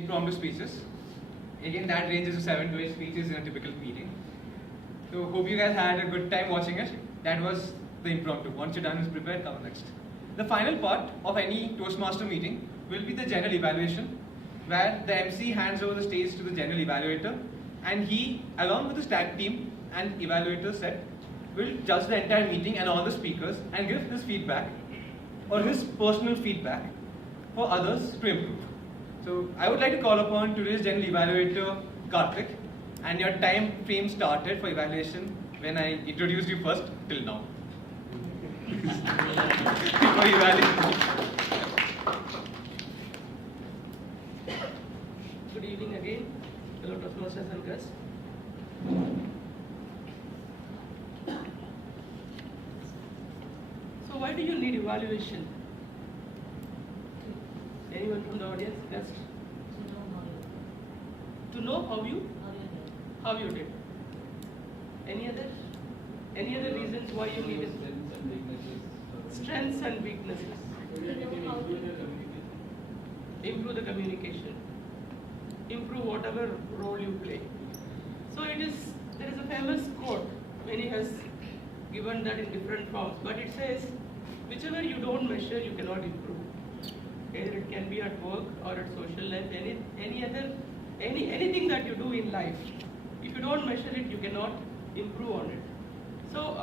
impromptu speeches. Again, that ranges to 7 to 8 speeches in a typical meeting. So hope you guys had a good time watching it. That was the impromptu. Once you're done with prepare, come next. The final part of any Toastmaster meeting will be the general evaluation, where the MC hands over the stage to the general evaluator, and he, along with his tag team and evaluator set, will judge the entire meeting and all the speakers and give his feedback or his personal feedback for others to improve. So I would like to call upon today's general evaluator, Karthik, and your time frame started for evaluation when I introduced you first till now. For evaluation. Good evening again, fellow Toastmasters and guests. So why do you need evaluation? Anyone from the audience? Guest? To know how you did. Any other reasons why you need it? Strengths and weaknesses. Improve the communication. Improve whatever role you play. So there is a famous quote, many has given that in different forms, but it says, whichever you don't measure, you cannot improve. Either it can be at work or at social life, anything that you do in life. If you don't measure it, you cannot improve on it. So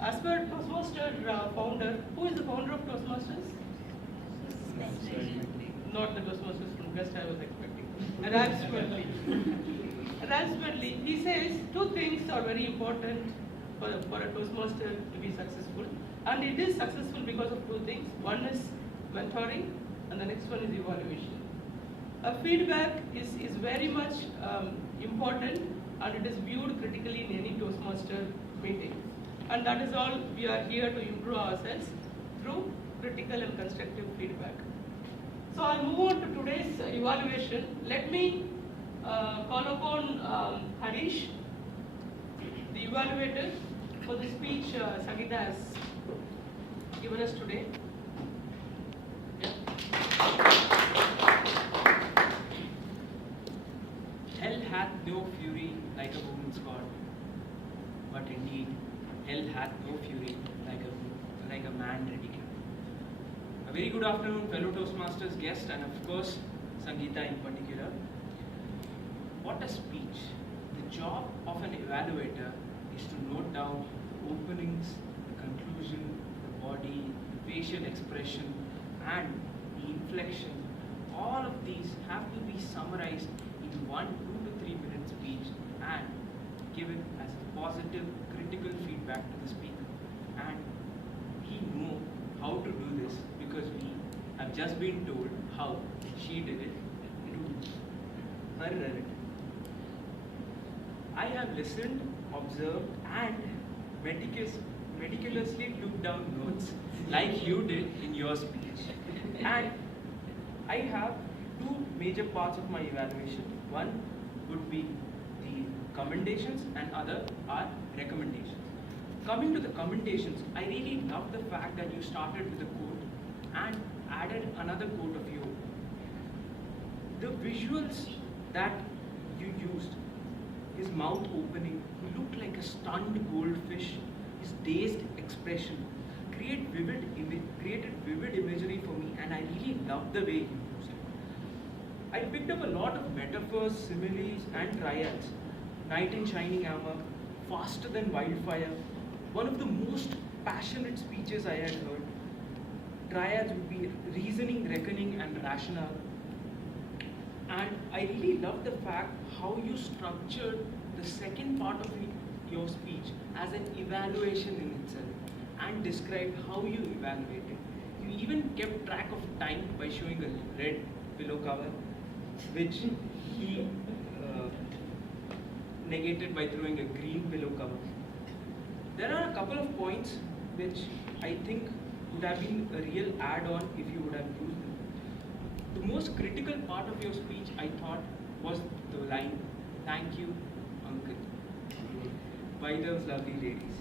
as per Toastmaster founder, who is the founder of Toastmasters? Not the Toastmasters from guest I was expecting. Ralph Smedley, he says two things are very important for a Toastmaster to be successful, and it is successful because of two things. One is mentoring, and the next one is evaluation. Feedback is very much important, and it is viewed critically in any Toastmaster meeting. And that is all we are here to improve ourselves through critical and constructive feedback. So I'll move on to today's evaluation. Let me call upon Harish, the evaluator, for the speech Sangeeta has given us today. Hell hath no fury like a woman's god, but indeed, hell hath no fury like a man ready clad. A very good afternoon, fellow Toastmasters guests, and of course, Sangeeta in particular. What a speech! The job of an evaluator is to note down the openings, the conclusion, the body, the facial expression, and the inflection. All of these have to be summarized in 1 2 to 3 minute speech and given as positive, critical feedback to the speaker. And we know how to do this because we have just been told how she did it to her relative. I have listened, observed, and meticulously took down notes like you did in your speech. And I have two major parts of my evaluation. One would be the commendations and other are recommendations. Coming to the commendations, I really love the fact that you started with a quote and added another quote of yours. The visuals that you used, his mouth opening, he looked like a stunned goldfish, his dazed expression, created vivid imagery for me, and I really loved the way he used it. I picked up a lot of metaphors, similes, and triads. Knight in shining armor, faster than wildfire, one of the most passionate speeches I had heard. Triads would be reasoning, reckoning, and rationale. And I really loved the fact how you structured the second part of your speech as an evaluation in itself and described how you evaluated. You even kept track of time by showing a red pillow cover, which he negated by throwing a green pillow cover. There are a couple of points which I think would have been a real add-on if you would have used them. The most critical part of your speech, I thought, was the line, "Thank you, Uncle," by those lovely ladies.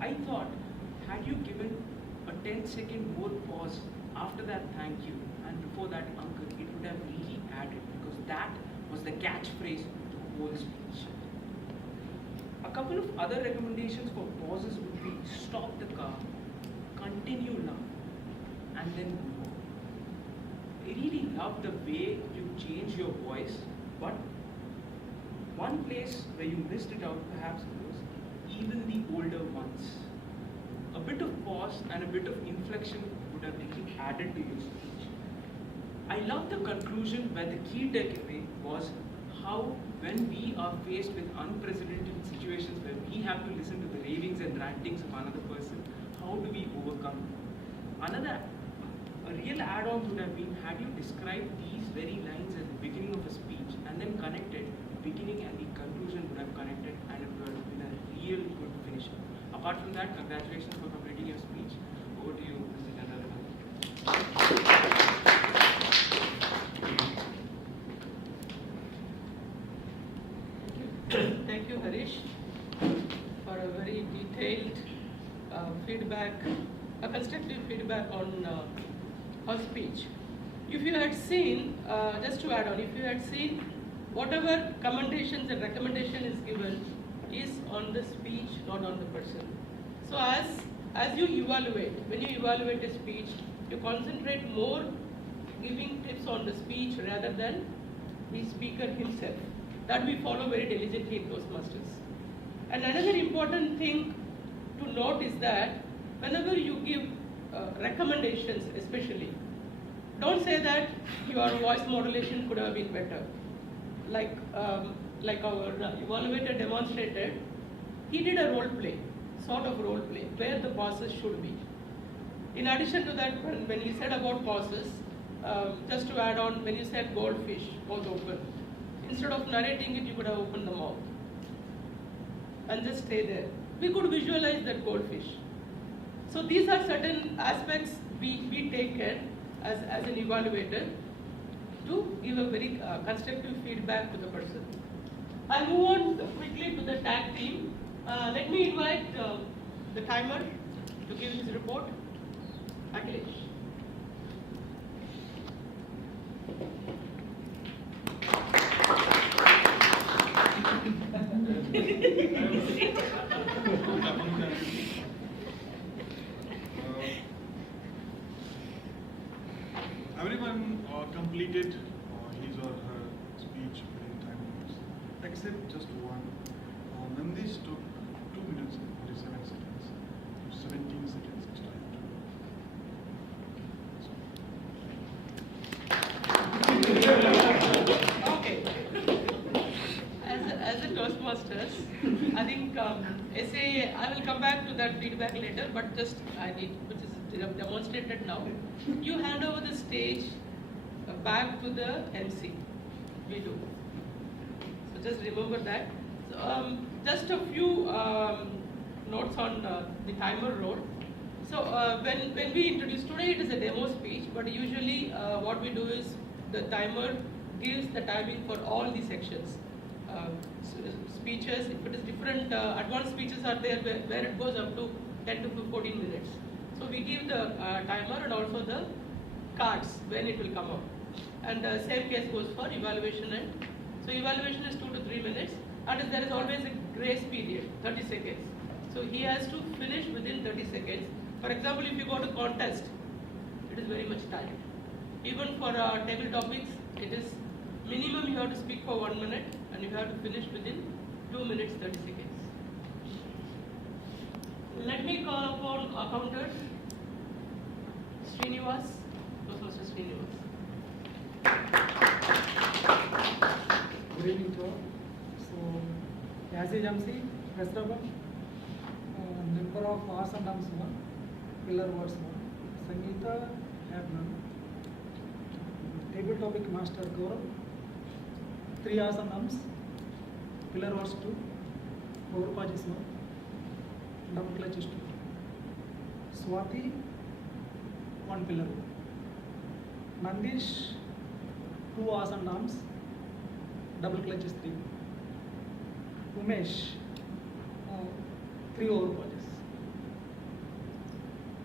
I thought, had you given a 10-second more pause after that "thank you" and before that "Uncle," it would have really added. the catchphrase to the whole speech. A couple of other recommendations for pauses would be stop the car, continue now, and then move on. I really love the way you change your voice, but one place where you missed it out perhaps was even the older ones. A bit of pause and a bit of inflection would have been added to your speech. I love the conclusion where the key takeaway was how when we are faced with unprecedented situations where we have to listen to the ravings and rantings of another person, how do we overcome them? A real add-on would have been had you described these very lines at the beginning of a speech and then connected the beginning and the conclusion would have connected and it would have been a real good finish. Apart from that, congratulations for completing your speech. Over to you, Mr. Chandra. Thank you, Harish, for a very detailed feedback, a constructive feedback on speech. If you had seen, just to add on, if you had seen whatever commendations and recommendation is given is on the speech, not on the person. So as you evaluate, when you evaluate a speech, you concentrate more giving tips on the speech rather than the speaker himself. That we follow very diligently in Toastmasters. And another important thing to note is that whenever you give recommendations, especially, don't say that your voice modulation could have been better. Like our evaluator demonstrated, he did a role play, sort of role play, where the pauses should be. In addition to that, when he said about pauses, just to add on, when you said goldfish was open, instead of narrating it, you could have opened the mouth and just stay there. We could visualize that goldfish. So these are certain aspects we take care as an evaluator to give a very constructive feedback to the person. I'll move on quickly to the tag team. Let me invite the timer to give his report. Akhilesh. Everyone completed his or her speech within 10 minutes, except just one. Nandish took 2 minutes and 47 seconds, 17 seconds extra. Okay. As a Toastmasters, I think essay, I will come back to that feedback later, but just I need, which is demonstrated now. You hand over the stage back to the MC. We do. So just remember that. So, just a few notes on the timer role. So when we introduce, today it is a demo speech, but usually what we do is the timer gives the timing for all the sections. Speeches, if it is different, advanced speeches are there where it goes up to 10 to 14 minutes. So we give the timer and also the cards when it will come up. And same case goes for evaluation. And so evaluation is 2 to 3 minutes, and there is always a grace period, 30 seconds. So he has to finish within 30 seconds. For example, if you go to contest, it is very much tight. Even for table topics, it is minimum you have to speak for 1 minute and you have to finish within 2 minutes 30 seconds. Let me call upon accountant Srinivas, Toastmaster Srinivas. Good evening to all. So, as a MC, Vesraba, number of hours and terms 1, pillar words 1, Sangeeta have none. Table topic master Gaurav, 3 hours and terms, pillar words 2, 4 pages 1, double clutch is 2. Swati, 1 pillar. Nandish, 2 hours and arms, double clutch is 3. Umesh, 3 over pages.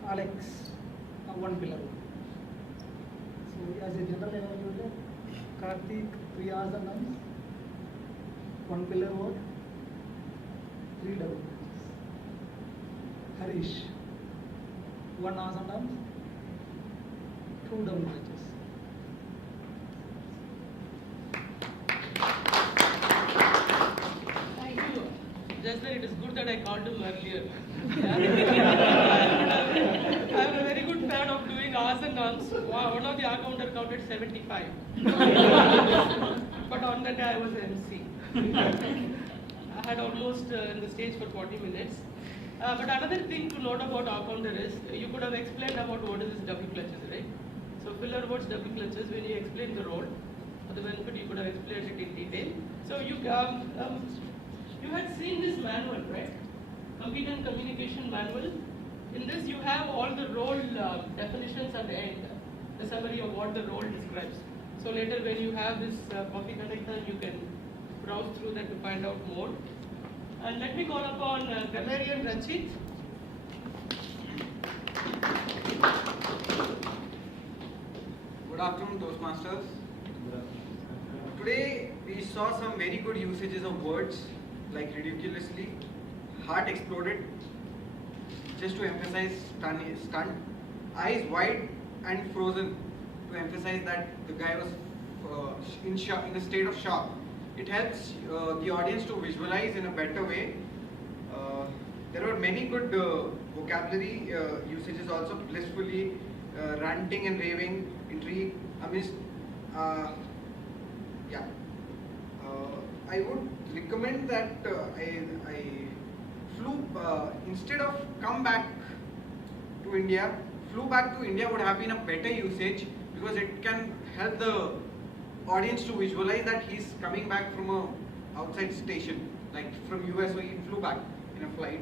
Alex, 1 pillar. So as a general evaluator, Karthik, 3 hours and arms, 1 pillar vote, 3 double matches. Harish, 1 arms and arms, 2 double matches. Thank you. Just that it is good that I called him earlier. I'm a very good fan of doing hours and arms. One of the counter counted 75. But on that day I was MC. I had almost in the stage for 40 minutes. But another thing to note about our counter is, you could have explained about what is this W clutches, right? So filler words W clutches, when you explain the role, for the benefit you could have explained it in detail. So you had seen this manual, right? Compete and communication manual. In this you have all the role definitions at the end, the summary of what the role describes. So later when you have this coffee connector, you can browse through that to find out more. And let me call upon grammarian Ranjit. Good afternoon, Toastmasters. Today we saw some very good usages of words like ridiculously, heart exploded, just to emphasize stunned, eyes wide and frozen, to emphasize that the guy was in a state of shock. It helps the audience to visualize in a better way. There were many good vocabulary usages also, blissfully, ranting and raving, intrigue, amidst, yeah. I would recommend that I flew, instead of come back to India, flew back to India would have been a better usage, because it can help the audience to visualize that he's coming back from a outside station, like from US, so he flew back in a flight.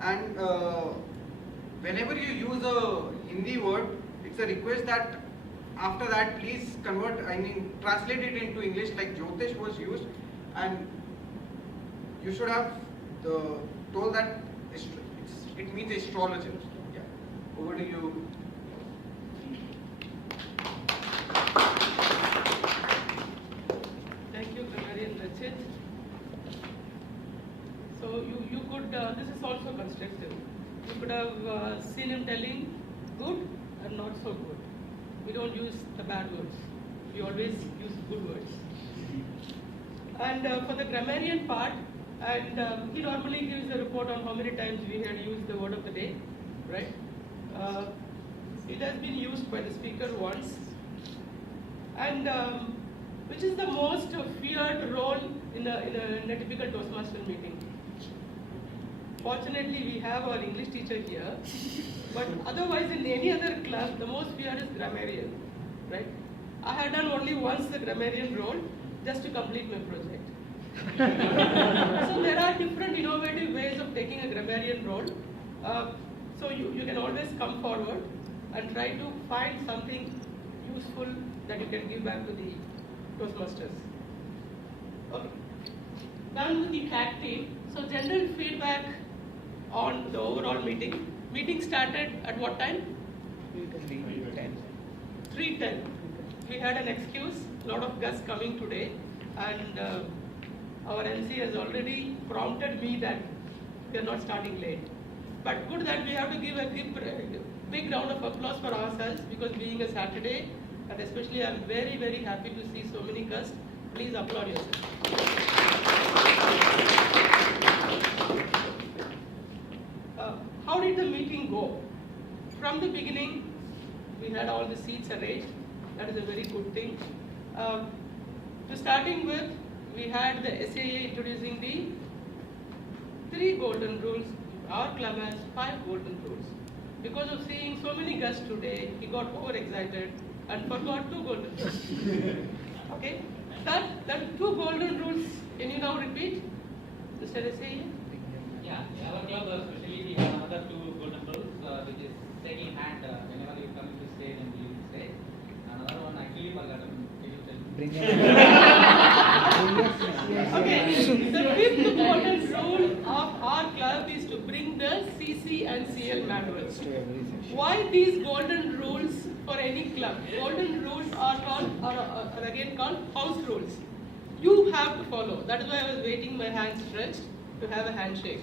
And whenever you use a Hindi word, it's a request that after that please translate it into English, like Jyotish was used, and you should have told that it means astrologer. Yeah. Over to you. Thank you, grammarian Ranjit. So you could, this is also constructive. You could have seen him telling good and not so good. We don't use the bad words. We always use good words. And for the grammarian part, and he normally gives a report on how many times we had used the word of the day, right? It has been used by the speaker once. And which is the most feared role in a typical Toastmaster meeting? Fortunately, we have our English teacher here, but otherwise in any other class, the most feared is grammarian, right? I had done only once the grammarian role just to complete my project. So there are different innovative ways of taking a grammarian role. So you can always come forward and try to find something useful that you can give back to the Toastmasters. Okay. Done with the hack team. So general feedback on the overall meeting. Meeting started at what time? 3:10. We had an excuse, a lot of guests coming today, and our MC has already prompted me that we are not starting late. But good that we have to give a big round of applause for ourselves, because being a Saturday, and especially I'm very, very happy to see so many guests. Please applaud yourself. How did the meeting go? From the beginning, we had all the seats arranged. That is a very good thing. To starting with, we had the SAA introducing the 3 golden rules. Our club has 5 golden rules. Because of seeing so many guests today, he got overexcited and forgot 2 golden rules. Okay? That 2 golden rules, can you now repeat? Mr. SAA? Yeah, our club especially we have another 2 golden rules, which is shaking hand whenever you come to stage and leave the stage. Another one actually forgotten. Okay, the 5th golden rule of our club is to bring the CC and CL manuals. Why these golden rules for any club? Golden rules are again called house rules. have to follow. That is why I was waiting my hands stretched to have a handshake.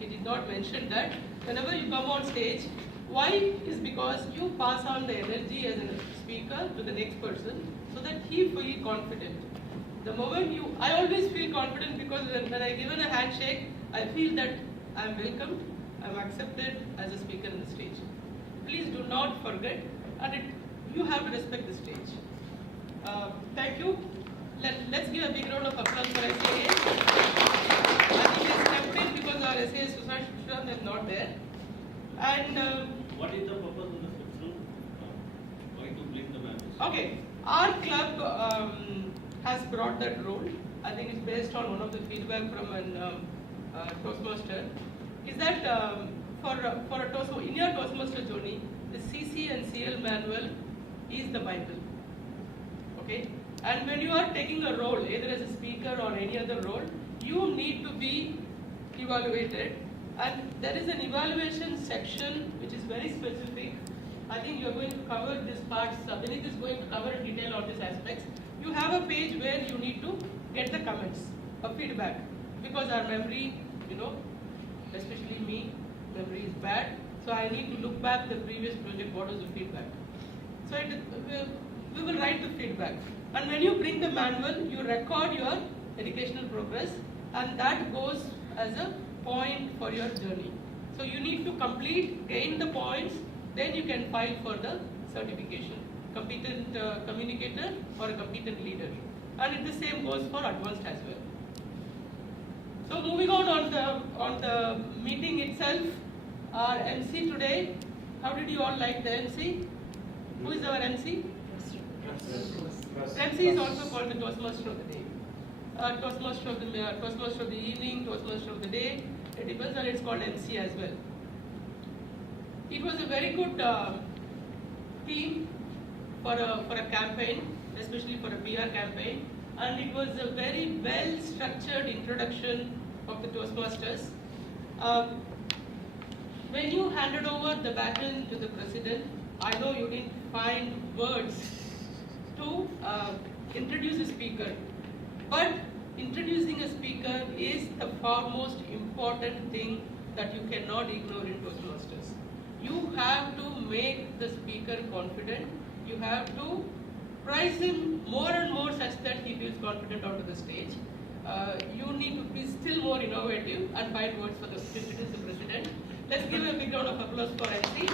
He did not mention that. Whenever you come on stage, why is because you pass on the energy as a speaker to the next person so that he feel confident. The moment I always feel confident because when I given a handshake, I feel that I am welcomed, I am accepted as a speaker on the stage. Please do not forget, and you have to respect the stage. Thank you. Let's give a big round of applause for SAA. I think it's stepped in because our SAA Susan is not there. And what is the purpose of the fixed room? Why to bring the members? okay, our club has brought that rule. I think it's based on one of the feedback from an Toastmaster. Is that for a Toastmaster, in your Toastmaster journey, the CC and CL manual is the Bible. Okay? And when you are taking a role, either as a speaker or any other role, you need to be evaluated. And there is an evaluation section which is very specific. I think you are going to cover this part. Vinith is going to cover in detail all these aspects. You have a page where you need to get the comments or feedback, because our memory, especially me, memory is bad. So I need to look back the previous project, what was the feedback. So we will write the feedback. And when you bring the manual, you record your educational progress, and that goes as a point for your journey. So you need to complete, gain the points, then you can file for the certification. Competent communicator or a competent leader. And the same goes for advanced as well. So moving on the meeting itself, our MC today, how did you all like the MC? Who is our MC? MC is also called the Toastmaster of the day. Toastmaster of the evening, Toastmaster of the day. It depends on, it's called MC as well. It was a very good theme for a campaign, especially for a PR campaign, and it was a very well structured introduction of the Toastmasters. When you handed over the baton to the president, I know you didn't find words to introduce a speaker, but introducing a speaker is the foremost important thing that you cannot ignore in Toastmasters. You have to make the speaker confident. You have to prize him more and more such that he feels confident onto the stage. You need to be still more innovative and find words for the president. Let's give a big round of applause for MC.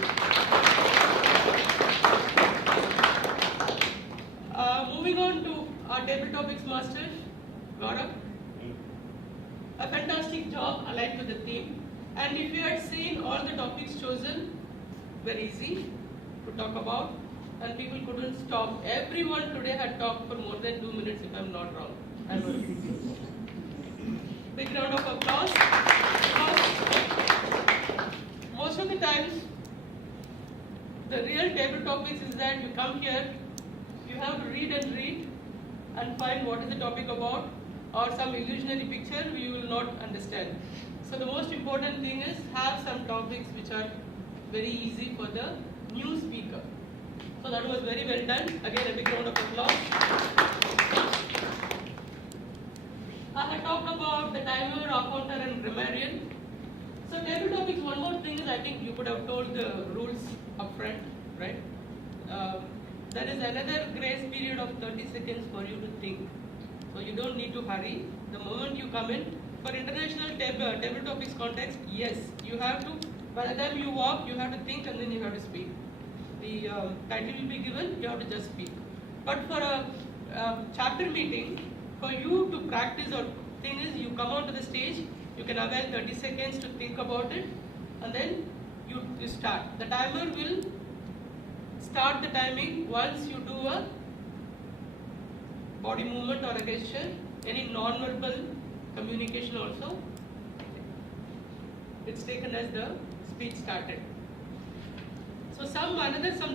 Moving on to our table topics master, Gaurav. A fantastic job aligned to the theme. And if you had seen all the topics chosen, very easy to talk about, and people couldn't stop. Everyone today had talked for more than 2 minutes, if I'm not wrong. Big round of applause. Most of the times, the real table topics is that you come here, you have to read and find what is the topic about, or some illusionary picture you will not understand. So the most important thing is have some topics which are very easy for the new speaker. So that was very well done. Again, a big round of applause. I had talked about the timer, accounter, and grammarian. So table topics, one more thing is I think you could have told the rules upfront, right? There is another grace period of 30 seconds for you to think. So you don't need to hurry. The moment you come in, for international table topics context, yes, you have to, by the time you walk, you have to think and then you have to speak. The title will be given, you have to just speak. But for a chapter meeting, for you to practice or thing is, you come onto the stage, you can avail 30 seconds to think about it, and then you start. The timer will start the timing once you do a body movement or a gesture, any non-verbal communication also. It's taken as the speech started. So some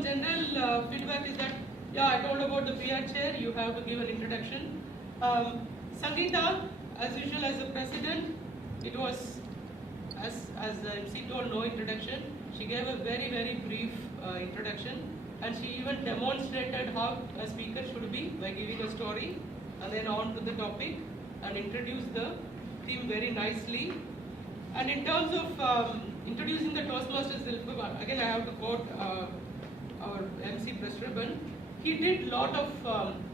general feedback is that, yeah, I told about the PR chair, you have to give an introduction. Sangeeta, as usual as the president, it was, as MC told, no introduction. She gave a very, very brief introduction, and she even demonstrated how a speaker should be by giving a story and then on to the topic. and introduced the theme very nicely. And in terms of introducing the Toastmasters, again I have to quote our MC Press Ribbon. He did lot of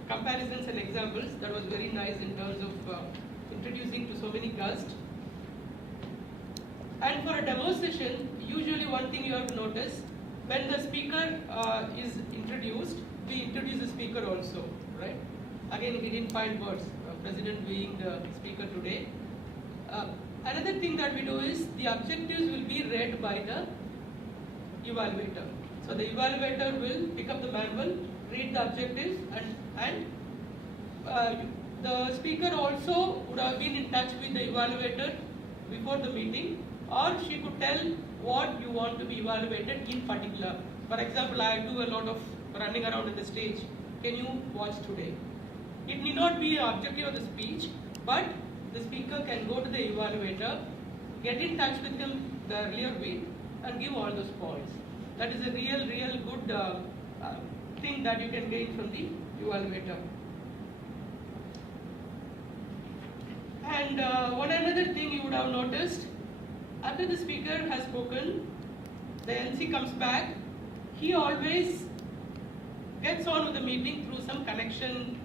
comparisons and examples that was very nice in terms of introducing to so many guests. And for a demo session, usually one thing you have to notice, when the speaker is introduced, we introduce the speaker also, right? Again, we didn't find words, President being the speaker today. Another thing that we do is the objectives will be read by the evaluator. So the evaluator will pick up the manual, read the objectives, and the speaker also would have been in touch with the evaluator before the meeting, or she could tell what you want to be evaluated in particular. For example, I do a lot of running around in the stage. Can you watch today? It need not be an objective of the speech, but the speaker can go to the evaluator, get in touch with him the earlier week, and give all those points. That is a real good thing that you can gain from the evaluator. And one another thing you would have noticed, after the speaker has spoken, the MC comes back, he always gets on with the meeting through some connection,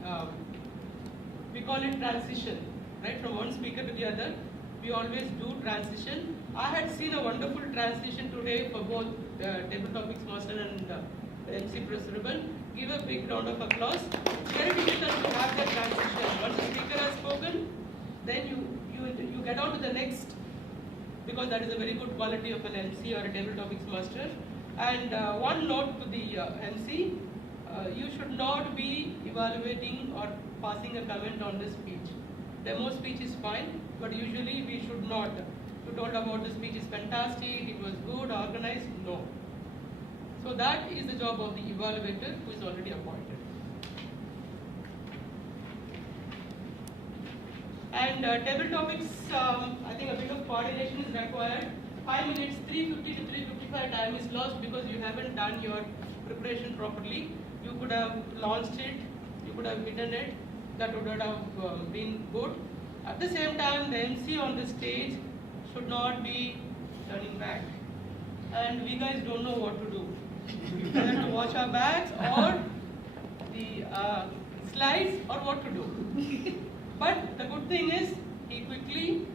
we call it transition, right? From one speaker to the other, we always do transition. I had seen a wonderful transition today for both Table Topics Master and the MC Press Ribbon. Give a big round of applause. It's very difficult to have that transition. Once the speaker has spoken, then you get on to the next, because that is a very good quality of an MC or a Table Topics Master. And one note to the MC, you should not be evaluating or passing a comment on the speech. Demo speech is fine, but usually we should not. You told about the speech is fantastic, it was good, organized, no. So that is the job of the evaluator who is already appointed. And table topics, I think a bit of coordination is required. 5 minutes, 3:50 to 3:55 time is lost because you haven't done your preparation properly. You could have launched it, you could have hidden it, that would have been good. At the same time, the MC on the stage should not be turning back. And we guys don't know what to do. We have to watch our backs or the slides or what to do. But the good thing is, he quickly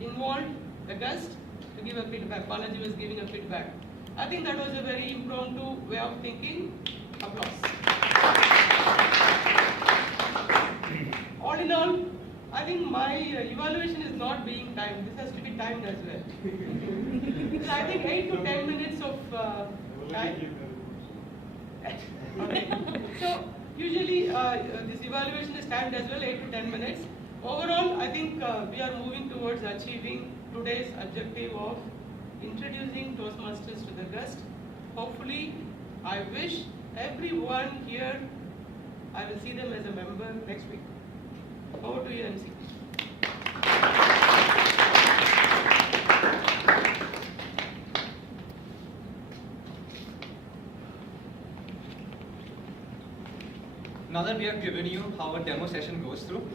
involved the guest to give a feedback. Balaji was giving a feedback. I think that was a very impromptu way of thinking. Applause. All in all, I think my evaluation is not being timed. This has to be timed as well. So I think 8 to 10 minutes of time. So usually this evaluation is timed as well, 8 to 10 minutes. Overall, I think we are moving towards achieving today's objective of introducing Toastmasters to the guest. Hopefully, I wish everyone here, I will see them as a member next week. Over to you, MC. Now that we have given you how a demo session goes through,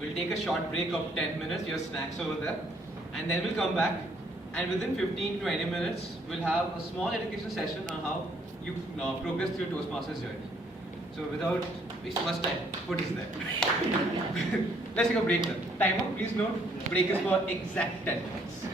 we'll take a short break of 10 minutes, your snacks over there, and then we'll come back, and within 15-20 minutes, we'll have a small education session on how you progress through Toastmasters journey. So without wasting much time, what is that? Let's take a break then. Timer, please note, break is for exact 10 minutes.